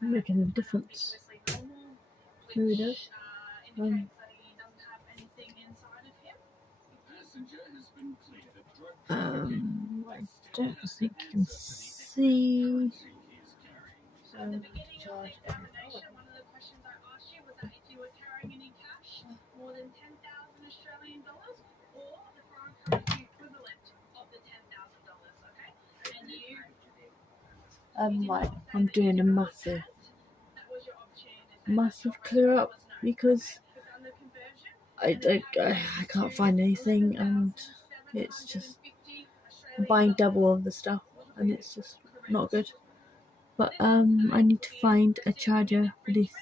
Making a difference. Maybe it does. I don't think you can see. Charge. Right, I'm doing a massive clear up because I can't find anything, and it's just I'm buying double of the stuff, and it's just not good. But I need to find a charger for this,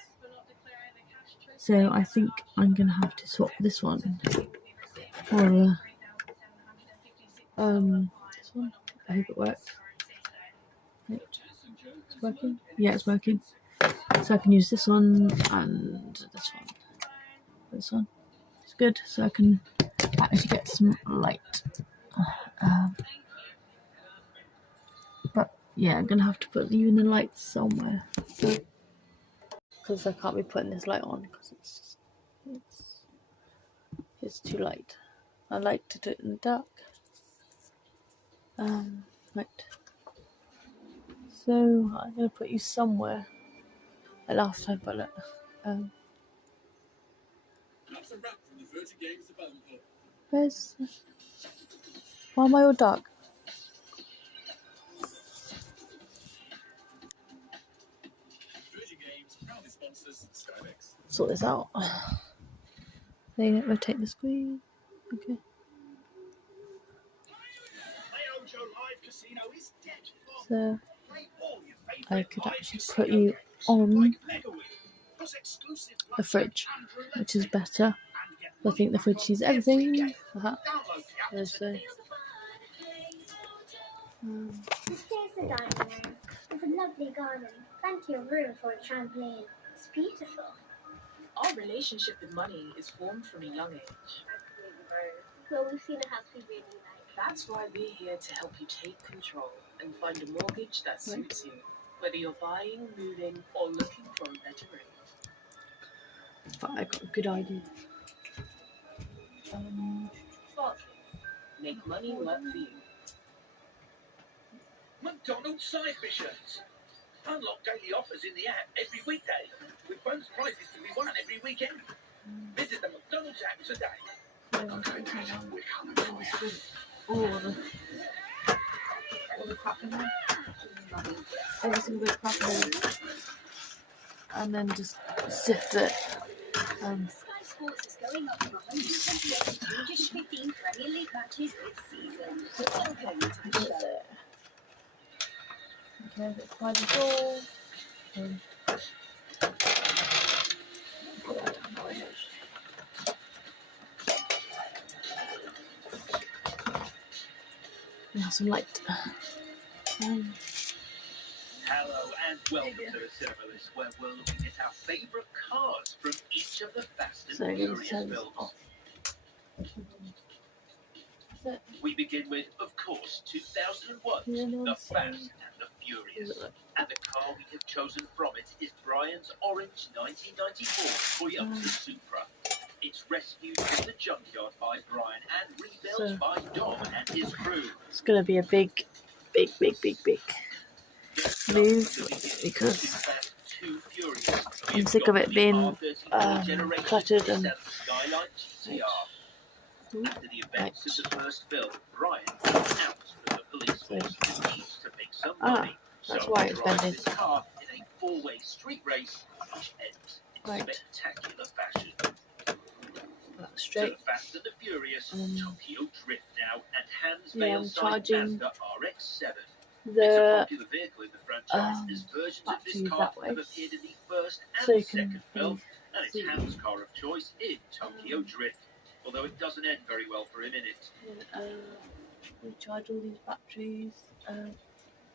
so I think I'm gonna have to swap this one for this one. I hope it works. It's working. Yeah, it's working. So I can use this one and this one. This one. It's good, so I can actually get some light. But yeah, I'm gonna have to put you in the light somewhere, because I can't be putting this light on because it's too light. I like to do it in the dark. Right. So I'm gonna put you somewhere. Last time, but why am I all dark? Sort this out. Then rotate the screen. Okay. So I could actually put you on the fridge, which is better. I think the fridge sees everything. This is the dining room. It's a lovely garden, plenty of room for a trampoline. It's beautiful. Our relationship with money is formed from a young age. Well, we've seen a house we really like. That's why we're here to help you take control and find a mortgage that suits you, whether you're buying, moving, or looking for a better rate. But I got a good idea. Make money work for you. McDonald's side missions. Unlock daily offers in the app every weekday, with bonus prizes to be won every weekend. Visit the McDonald's app today. All the crap in there. Every single bit of crap in there. And then just sift it. Sky Sports is going up from 128 to 215 Premier League matches this season. Okay, let's apply the ball. Now some light. Hello and welcome to the cinema list, where we're looking at our favourite cars from each of the Fast and Furious films. We begin with, of course, 2001's The Fast and the Furious. And the car we have chosen from it is Brian's orange 1994 Toyota Supra. It's rescued from the junkyard by Brian and rebuilt by Dom and his crew. It's going to be a big move, because I'm sick of it being cluttered and After the events of the first film, Brian was out from the police force and needs to make some money. That's so why he it's drives bending. his car in a four-way street race, which ends in spectacular fashion. That's straight. So Fast and the Furious, Tokyo Drift now, and Hans Yeah, I'm Bale-side charging Mazda RX-7. It's a the popular vehicle in the franchise, as versions of this battery car that way, have appeared in the first so and you can second film, and it's see. Hans' car of choice in Tokyo Drift, although it doesn't end very well for him in it. recharge all these batteries.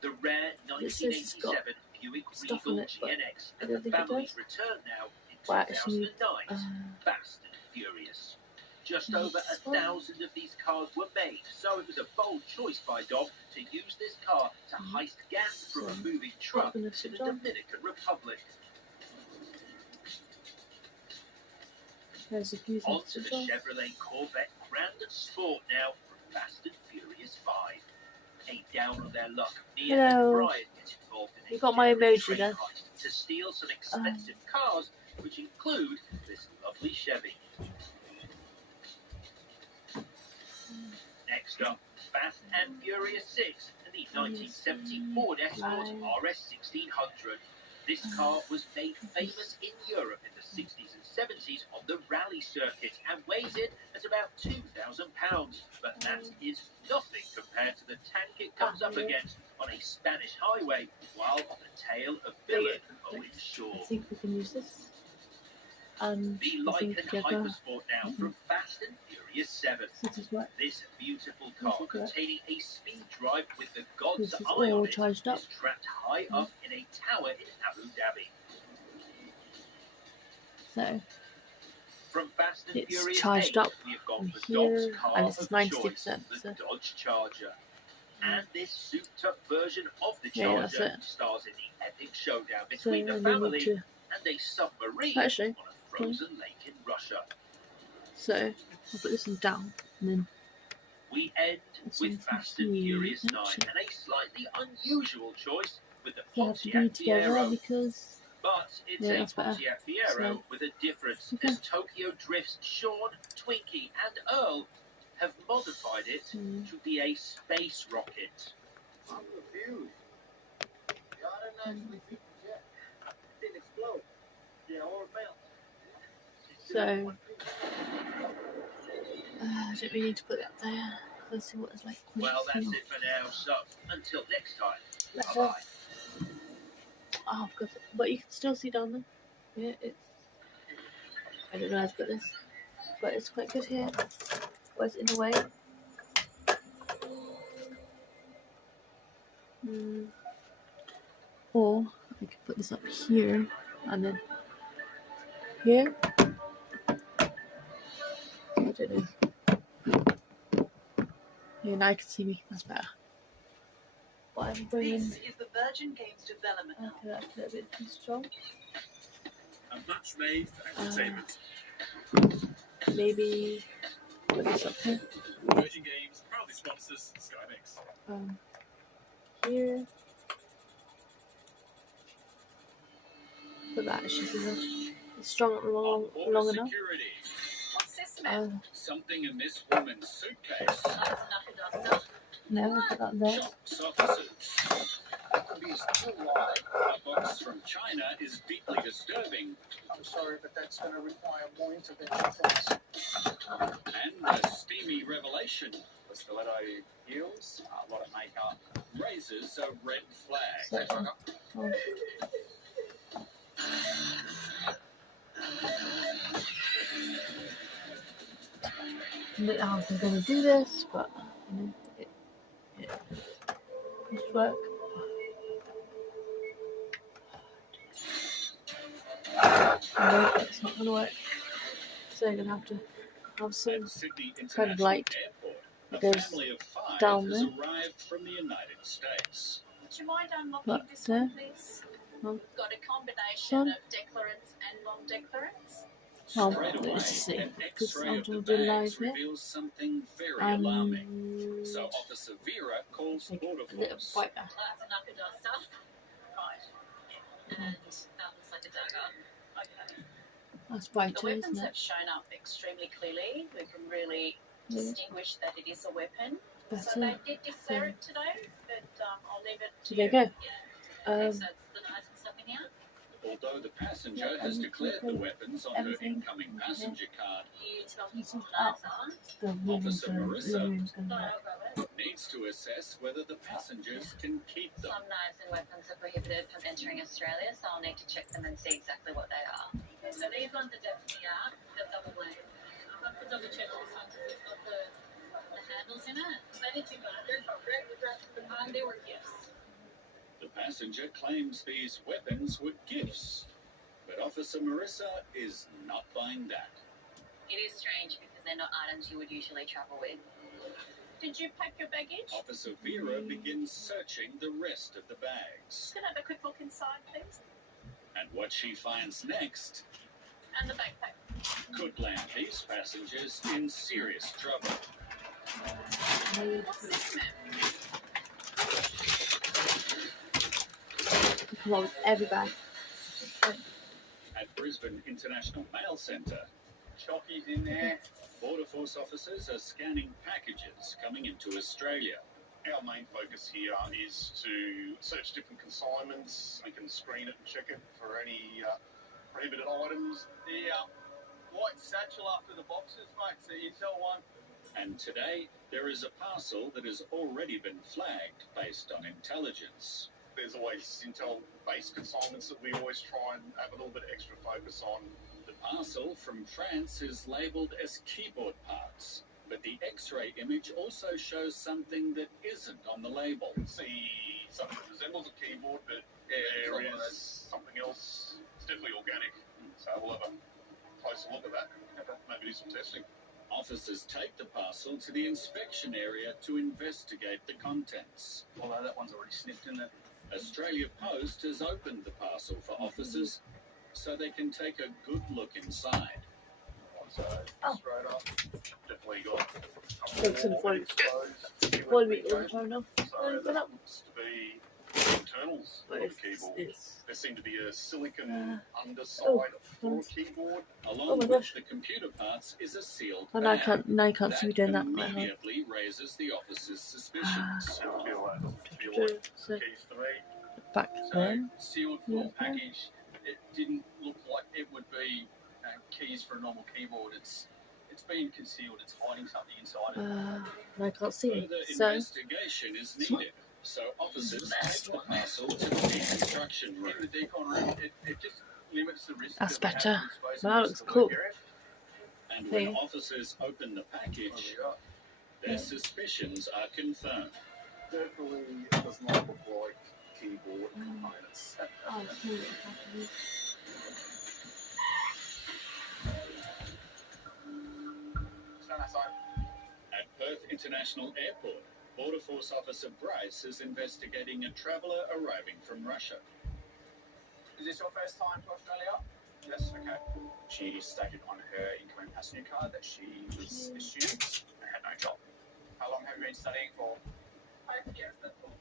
The rare It says it's got 1987 Buick stuff on Regal it, but GNX I and don't the think it family's does. return now in But actually, 2009's Fast and Furious. Just over this one. 1,000 of these cars were made, so it was a bold choice by Dom to use this car to heist gas from a moving truck gonna in the switch on. Dominican Republic. There's a fuse On to the switch on. Chevrolet Corvette Grand Sport now from Fast and Furious 5. A down on their luck, Mia and Hello. Brian get involved in You a got my daring emoji train there. heist to steal some expensive cars, which include this lovely Chevy. Next up, Fast and Furious 6 and the 1970 Ford Escort RS 1600. This car was made famous in Europe in the 60s and 70s on the rally circuit and weighs in at about 2,000 pounds. But that is nothing compared to the tank it comes up against on a Spanish highway while on the tail of villain Owen Shaw. I think we can use this. And The I think Lycan together, Hypersport now from Fast and Furious 7. this is what This beautiful car This is what- containing a speed drive with the God's this is eye all on it charged up. is trapped high up in a tower in Abu Dhabi. So From Fast and it's Furious charged 8, up we have got from the here, Dom's car and this is of 96%, choice, the so- Dodge Charger. And this souped-up version of the Yeah, that's Charger it. stars in the epic showdown So between the and then family need to and a submarine Actually, on a frozen lake in Russia. so I'll put this one down and then We end This with one's Fast and huge, Furious 9 actually. and a slightly unusual choice with the they have to be Pontiac together Fiero. because But it's Yeah, a that's better. Pontiac Fiero So- with a difference, Okay. as Tokyo Drift's Sean, Twinkie and Earl have modified it to be a space rocket. I'm confused. Y'all didn't actually beat the jet. It didn't explode. Yeah, or melt. so I don't really need to put that there. Let's see what it's like. Well, that's it for now, so until next time, Let's bye-bye. Oh, I've got it. But you can still see down there. Yeah, it's. I don't know how to put this, but it's quite good here. But it's in the way. Or I could put this up here and then here. I don't know. Yeah, now I can see me. That's better. But I'm bringing. This is the Virgin Games development. Okay, that's a little bit too strong. A match made for entertainment. Maybe put this up here. Virgin Games proudly sponsors Skymix. Here. Put that. It's strong long On enough. security. What's this smell? Something in this woman's suitcase. No, I'll put that there. Shocks officers. Applebee's too wide. A box from China is deeply disturbing. I'm sorry, but that's going to require more intervention from us. And a steamy revelation. The stiletto heels, a lot of makeup. Raises a red flag. Oh. I don't know how I'm going to do this, but it must work. No, it's not going to work. So I'm going to have to have some At Sydney kind of light International Airport, that a goes family of 5 down has there. arrived from the United States. Would you mind unlocking But this there. one, please? Oh. We've got a combination Son. of declarants and non-declarants. Straight let's away, see, an because X-ray I'm of the going to do live bags here. reveals something very alarming. So Officer Vera calls Take Border a little Force. bite there. That's a knuckle duster. Right. And that looks like a dagger. Okay. That's The brighter, weapons isn't have it? shown up extremely clearly. We can really Yeah. distinguish that it is a weapon. So Better. they did declare it today, but I'll leave it to There you you. go. Yeah. Okay, so it's the knives and stuff in here. Although the passenger Yeah, has and declared the everything- weapons on her everything. incoming passenger card, You tell me This what is the knives are. The room's Officer going Marissa. to No, work. I'll grab it. needs to assess whether the passengers can keep them. Some knives and weapons are prohibited from entering Australia, so I'll need to check them and see exactly what they are. Okay, so these ones are definitely out. They're double bladed. I'll have to double check this one because it's got the candles in it. They did and they were gifts. The passenger claims these weapons were gifts, but Officer Marissa is not buying that. It is strange because they're not items you would usually travel with. Did you pack your baggage? Officer Vera begins searching the rest of the bags. Can I have a quick look inside, please? And what she finds next And the backpack. could land these passengers in serious trouble. What's this, ma'am? Come on, every bag. At Brisbane International Mail Centre, Chockies in there. Border Force officers are scanning packages coming into Australia. Our main focus here is to search different consignments. We can screen it and check it for any prohibited items. The white satchel after the boxes, mate. It's the Intel one. And today, there is a parcel that has already been flagged based on intelligence. There's always Intel-based consignments that we always try and have a little bit extra focus on. The parcel from France is labelled as keyboard parts, but the X-ray image also shows something that isn't on the label. You can see something that resembles a keyboard, but there is something else. It's definitely organic. So we'll have a closer look at that. Maybe do some testing. Officers take the parcel to the inspection area to investigate the contents. Although that one's already sniffed in it. Australia Post has opened the parcel for officers so they can take a good look inside. So straight up, definitely got Looks in front. Hold me on the phone now. So that looks to be internals of the keyboard. There seemed to be a silicon underside for a keyboard. Along my with gosh. the computer parts is a sealed Oh, now I bag. can't. Now you can't see me doing that. Immediately raises the officer's suspicions. Don't feel that. Doesn't feel like So keys to me. back So there. sealed full package. It didn't look like it would be keys for a normal keyboard. It's been concealed. It's hiding something inside it. I can't see me. Further So investigation is needed, so officers take the parcel to the deconstruction In room. the decon room, it just limits the risk. That's that we have better. to expose That the looks rest of the cool. work area. And when Okay. officers open the package, There their suspicions are confirmed. Definitely does not look like keyboard components. oh, Stand outside. At Perth International Airport, Border Force Officer Bryce is investigating a traveller arriving from Russia. Is this your first time to Australia? Yes, okay. She stated on her incoming passenger card that she was a student and had no job. How long have you been studying for? 5 years.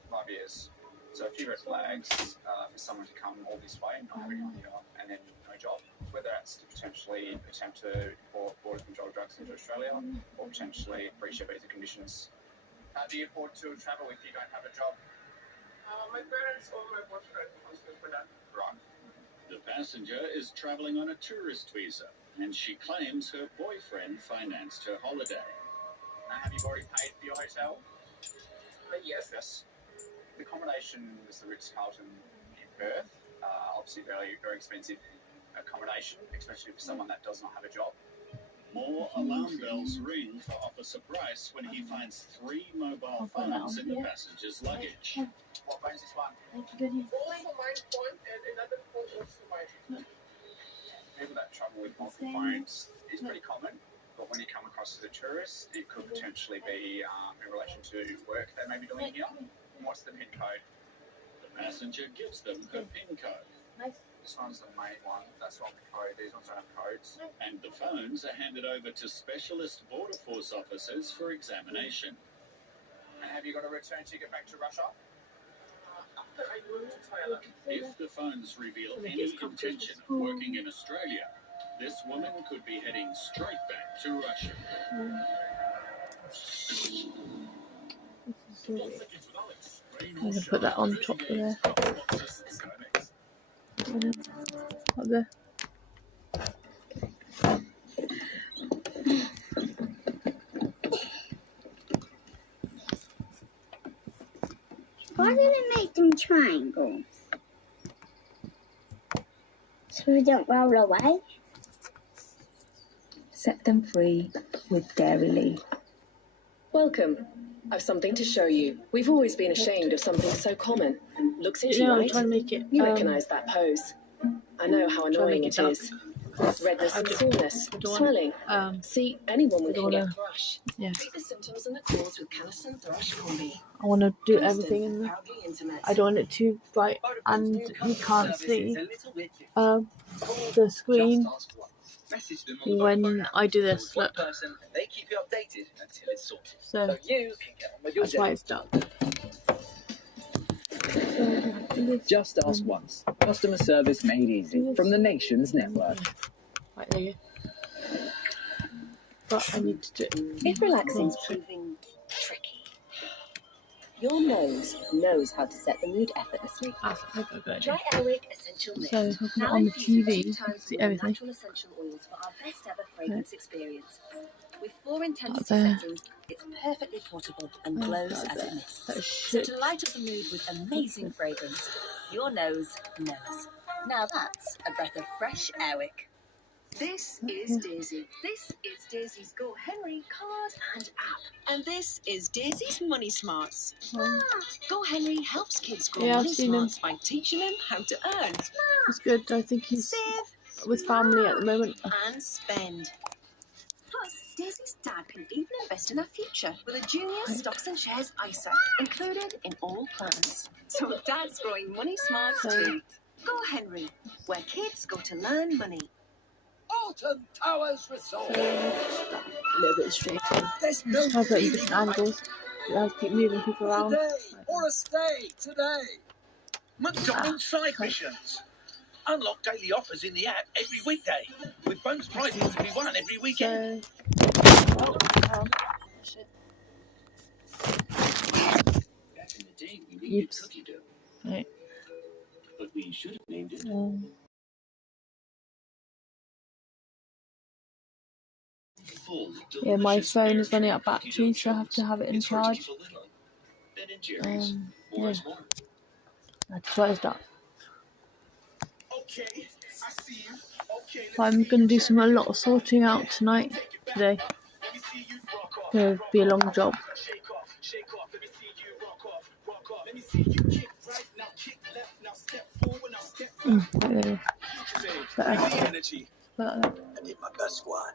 5 years. So a few red flags for someone to come all this way, not having a job, and then no job. Whether that's to potentially attempt to import border control drugs into Australia, or potentially breach your visa conditions. How do you afford to travel if you don't have a job? My parents or my boyfriend wants to put that. Right. The passenger is travelling on a tourist visa, and she claims her boyfriend financed her holiday. Have you already paid for your hotel? Yes. Yes. The accommodation was the Ritz-Carlton in Perth. Obviously very, very expensive accommodation, especially for someone that does not have a job. More alarm bells ring for Officer Bryce when he finds 3 mobile phones in the passenger's luggage. What phone is this one? Only for my phone and another phone also mine. People that travel with multiple phones is pretty common, but when you come across as a tourist, it could potentially be in relation to work they may be doing here. What's the PIN code? The passenger gives them her PIN code, This one's the main one. That's not the code. These ones don't have codes. and the phones are handed over to specialist Border Force officers for examination. And have you got a return ticket back to Russia? After I go to Thailand. If the phones reveal any intention of working in Australia, this woman could be heading straight back to Russia. I'm gonna put that on top of there. Up there. Why did it make them triangles? So we don't roll away? Set them free with Dairy Lee. Welcome. I've something to show you. We've always been ashamed of something so common. Looks itchy, You know, I'm right? trying to make it. You recognise that pose. I know how annoying it is. Redness and soreness, swelling. See, anyone can get thrush. Yeah. Treat the symptoms and the cause with Caniston Thrush Combi. I want to do Caniston, everything in there. proudly intimate. I don't want it too bright, and you can't see the screen when I do this. Look. They keep you updated until it's sorted. So You can get on with your that's why it's dark. Just ask once. Customer service made easy from the Nation's network. Right, there you go. But I need to do it. If relaxing's proving tricky, your nose knows how to set the mood effortlessly. Try Airwick Essential Mist. So if I put it on the TV, see everything. Natural essential oils for our best ever fragrance experience. With 4 intensity there. settings, it's perfectly portable and glows as it mists. So Shit. to light up the mood with amazing fragrance, your nose knows. Now that's a breath of fresh Airwick. This is Daisy. This is Daisy's Go Henry card and app. And this is Daisy's Money Smarts. Go Henry helps kids grow Yeah, I've money seen him. smarts by teaching them how to earn, It's good. I think he's save, with family at the moment. and spend. Plus, Daisy's dad can even invest in her future with a junior stocks and shares ISA included in all plans. So dad's growing money smarts too. Go Henry, where kids go to learn money. Alton Towers Resort. A little bit straight. This I've got different angles. You have to keep moving people around. today or a stay today. McDonald's side missions. Unlock daily offers in the app every weekday, with bonus prizes to be won every weekend. Shit. Back in the day, we named it cookie dough, Right. but we should have named it full. Yeah, my phone is running out of battery, so I have to have it in It's hard to charge. keep a lid on. Ben and Jerry's. More Yeah. is more. That's why it's dark. Okay, I see you. Okay, So I'm going to do a lot of sorting out tonight, today. let me see you rock off. It'll be a long job. Shake off, shake off. Let me see you rock off, rock off. Let me see you kick right, now kick left, now step forward, now step Right there. Bring the energy. Put that there. I did my best squad.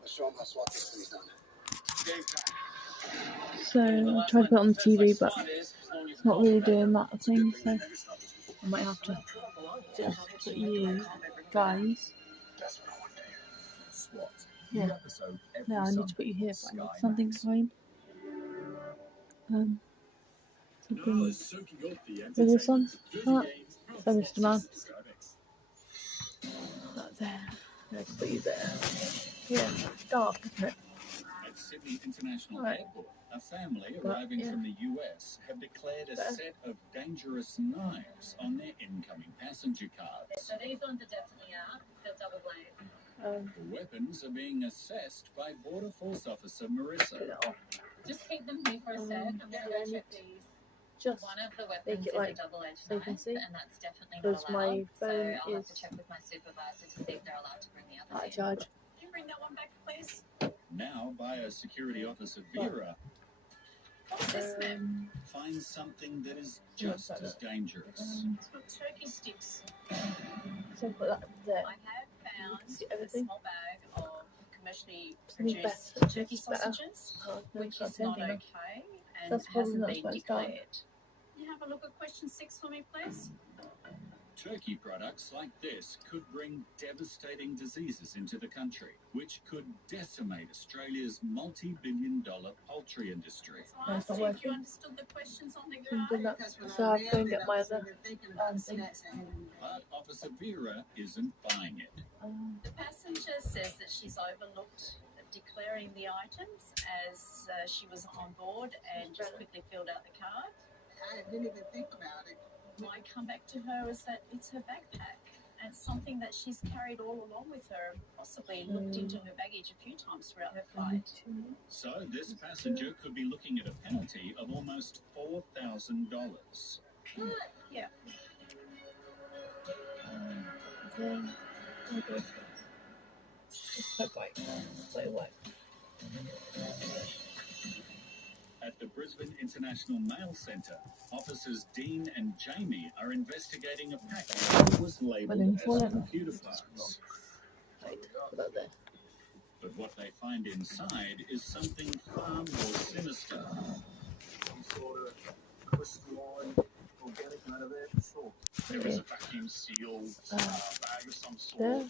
Let's show them how SWAT is done. Game time. So I tried to put it on the TV, but it's not really doing that thing, so I might have to just put you guys. That's what I want to hear. SWAT. Yeah. No, I need to put you here, but I need something behind. Something with this one. That. So Mr. Man. That there. Let's put you there. Yeah, it's dark, isn't it? At Sydney International Right. Airport, a family But, arriving yeah. from the US have declared a Better. set of dangerous knives on their incoming passenger cards. So these ones are definitely out. They're double blade. The weapons are being assessed by Border Force Officer put Marissa. it off. Just keep them here for a sec. I'm going to go check these. Just One of the make weapons it is like a double-edged so you can knife, see. and that's definitely Because not allowed. my So phone I'll have to is check with my supervisor to see if they're allowed to bring the out others of in. charge. Can you bring that one back, please? Now, Biosecurity Officer Vera What's this, ma'am? finds something that is just as dangerous. Turkey sticks. So put that there. I have found See a everything? small bag of commercially Something produced better. turkey Better. sausages, Oh, no, which can't is say not anything okay and That's probably hasn't not been why it's dark. declared. Can you have a look at question 6 for me, please? Turkey products like this could bring devastating diseases into the country, which could decimate Australia's multi-billion-dollar poultry industry. So I That's not asked you if you working. understood the questions on the Something guide. that, so I'll go and get my other thing. But Officer Vera isn't buying it. The passenger says that she's overlooked declaring the items as she was on board and just quickly filled out the card. I didn't even think about it. My comeback to her is that it's her backpack and something that she's carried all along with her and possibly looked into her baggage a few times throughout the flight. So this passenger could be looking at a penalty of almost $4,000. Yeah. Then I'll go. Just quite white. Quite white. At the Brisbane International Mail Centre, officers Dean and Jamie are investigating a package that was labelled as computer parts. Right, put that there. But what they find inside is something far more sinister. Some sort of crystalline organic matter there for sure. There is a vacuum sealed bag of some sort. There.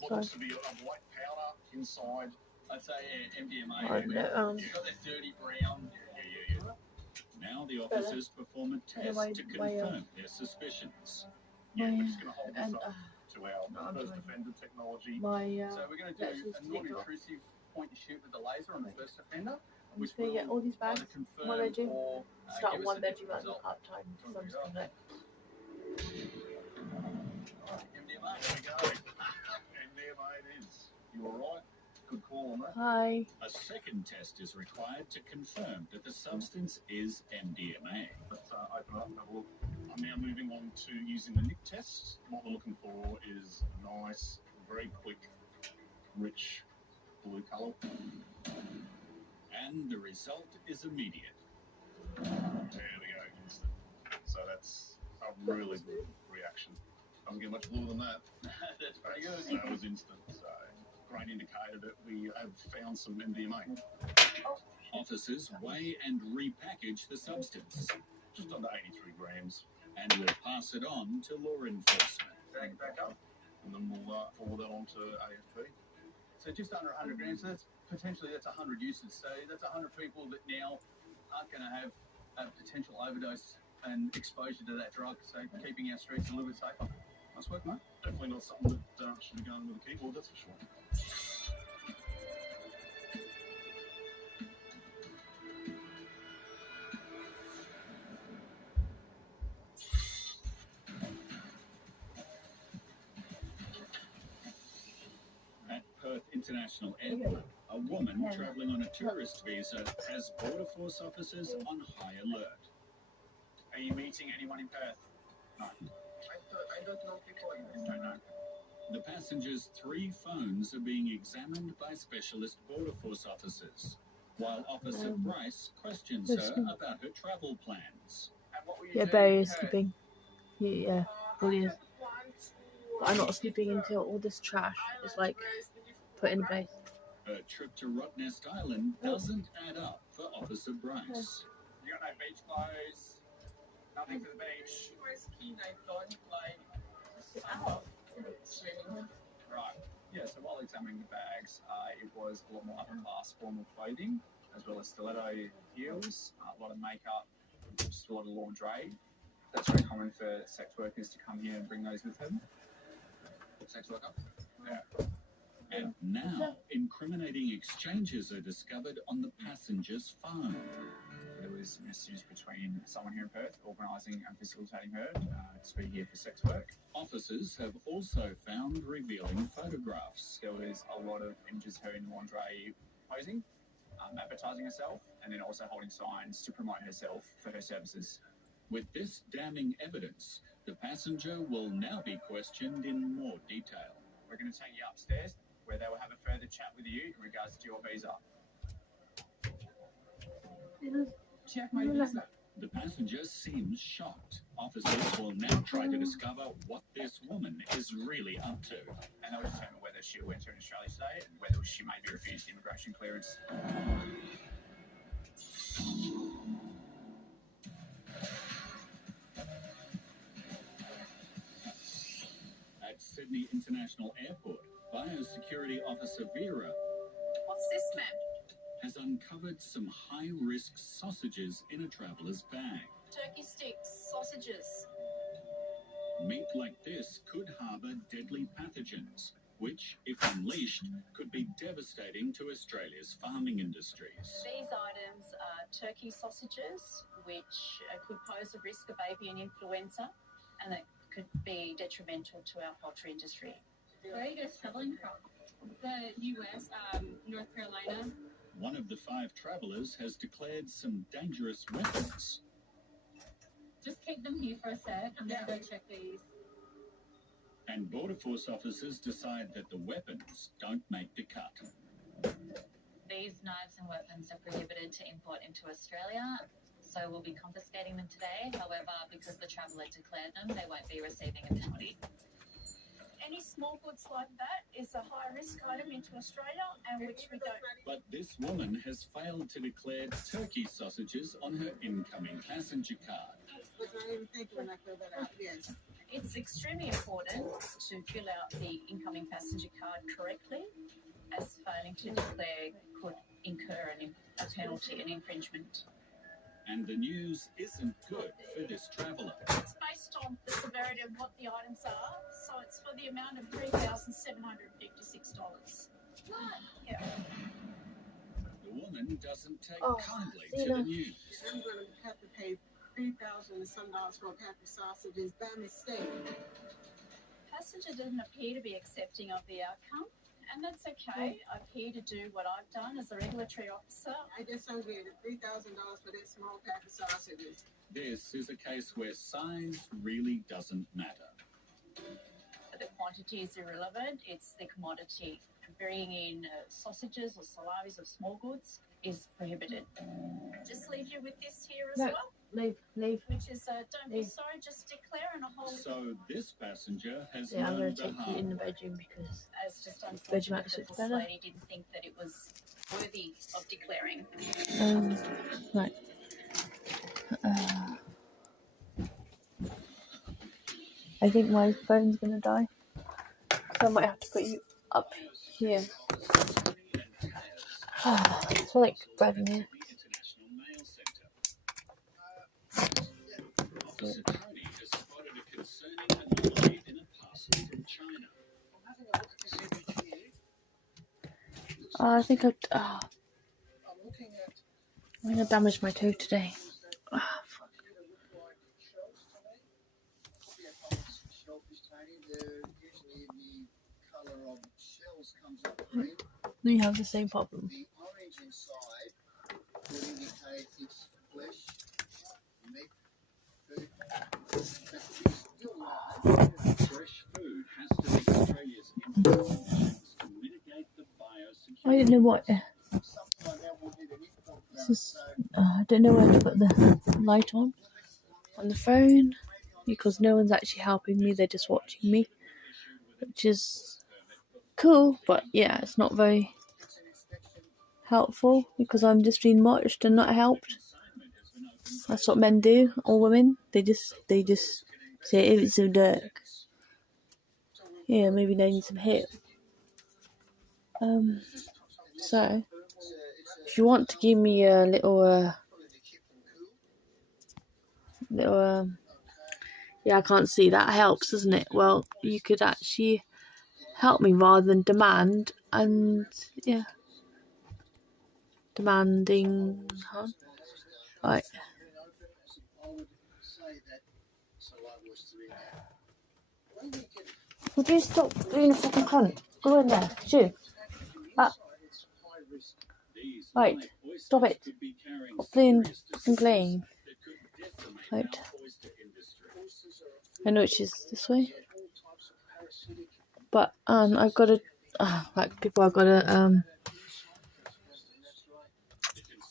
What looks to be a white powder inside. I'd say MDMA. It's got that dirty brown. Yeah. Now the officers perform a test to confirm their suspicions. Yeah, we're just going to hold this and, up to our first offender technology. my So we're going to do a non-intrusive point and shoot with the laser on the first offender. I'm just going to get all these bags, confirm one bedroom, or start give us one a bedroom different at the result. part time. So I'm just going to MDMA. There we go. And there it is. You all right? Good call on that. hi. A second test is required to confirm that the substance is MDMA. Let's open up and have a look. I'm now moving on to using the nick test. What we're looking for is a nice, very quick, rich blue colour. And the result is immediate. There we go, instant. So that's a really good reaction. Doesn't get much bluer than that. That's pretty good. So that was instant. So great indicator that we have found some MDMA. Officers weigh and repackage the substance Just under 83 grams. and will pass it on to law enforcement. Drag it back up. And then we'll forward that on to AFP. So just under 100 grams. So that's potentially 100 uses. So that's 100 people that now aren't going to have a potential overdose and exposure to that drug. So keeping our streets a little bit safer. Nice work, mate. Definitely not something that should be going with a keyboard, that's for sure. At Perth International Airport, a woman travelling on a tourist visa has Border Force officers on high alert. Are you meeting anyone in Perth? No. I don't know people like this. Don't know. The passenger's 3 phones are being examined by specialist Border Force officers, while Officer Bryce questions her about her travel plans. And what were you Yeah, doing Barry in is Perth? sleeping. Yeah, probably is. But I'm not sleeping until all this trash is like put in place. Her trip to Rottnest Island doesn't add up for Officer Bryce. You got no beach clothes, nothing for the beach. Right. Yeah, so while examining the bags, it was a lot more upper class formal clothing, as well as stiletto heels, a lot of makeup, just a lot of lingerie. That's very common for sex workers to come here and bring those with them. Sex worker? Yeah. And now, incriminating exchanges are discovered on the passenger's phone. There was messages between someone here in Perth organising and facilitating her to be here for sex work. Officers have also found revealing photographs. There was a lot of images of her in lingerie posing, advertising herself, and then also holding signs to promote herself for her services. With this damning evidence, the passenger will now be questioned in more detail. We're going to take you upstairs, where they will have a further chat with you in regards to your visa. Check my visa. The passenger seems shocked. Officers will now try to discover what this woman is really up to. And they'll determine whether she will enter in Australia today and whether she may be refused immigration clearance. At Sydney International Airport, Biosecurity Officer Vera What's this, ma'am? has uncovered some high-risk sausages in a traveller's bag. Turkey sticks, sausages. Meat like this could harbour deadly pathogens, which, if unleashed, could be devastating to Australia's farming industries. These items are turkey sausages, which could pose a risk of avian influenza, and that could be detrimental to our poultry industry. Where are you guys traveling from? The U.S., North Carolina. One of the 5 travellers has declared some dangerous weapons. Just keep them here for a sec. I'm gonna go check these. And Border Force officers decide that the weapons don't make the cut. These knives and weapons are prohibited to import into Australia, so we'll be confiscating them today. However, because the traveller declared them, they won't be receiving a penalty. Any small goods like that is a high-risk item into Australia, and which we don't. But this woman has failed to declare turkey sausages on her incoming passenger card. It's extremely important to fill out the incoming passenger card correctly, as failing to declare could incur a penalty, an infringement. And the news isn't good for this traveller. It's based on the severity of what the items are, so it's for the amount of $3,756. Yeah. The woman doesn't take Oh, kindly see to the that? news. I'm going to have to pay $3,000 and some dollars for a pack of sausages by mistake. Passenger doesn't appear to be accepting of the outcome, and that's okay. I'm here to do what I've done as a regulatory officer. I guess I'm getting $3,000 for that small pack of sausages. This is a case where size really doesn't matter. The quantity is irrelevant, it's the commodity. Bringing in sausages or salamis of small goods is prohibited. Just leave you with this here as well. Leave. Which is, don't be sorry, just declare in a whole... So this passenger has Yeah, I'm going learned to the take you hard in the way. bedroom because As just bedroom unfortunate actually that is this better. lady didn't think that it was worthy of declaring. Right. I think my phone's gonna die, so I might have to put you up here. It's like bread in here. Officer Twaine has spotted a concerning anomaly in a parcel from China. I think I damaged my toe today. Fuck. We have the same problem. The orange inside will indicate it's flesh, meat, food. But it's still live. Fresh food has to meet Australia's import conditions to mitigate the biosecurity. I didn't know what. Something like that will need an import permit. This is, I don't know where to put the light on the phone because no one's actually helping me. They're just watching me, which is cool, but yeah, it's not very helpful because I'm just being watched and not helped. That's what men do, or women. They just say, "Oh, it's so dark." Yeah, maybe they need some help. So if you want to give me a little yeah, I can't see, that helps, doesn't it? Well, you could actually help me rather than demand, and yeah, demanding, huh? Right. Would you stop being a fucking cunt? Go in there, you. Right, stop it. Stop playing. Right. I know it's just this way. But I've got to I've got to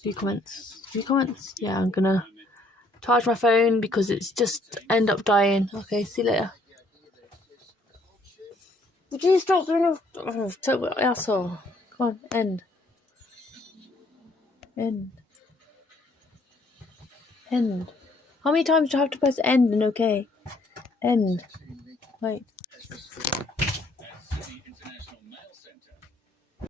few comments. Yeah, I'm gonna charge my phone because it's just end up dying. Okay, see you later. Would you stop being a asshole? Come on, end. How many times do I have to press end and okay? End. Right.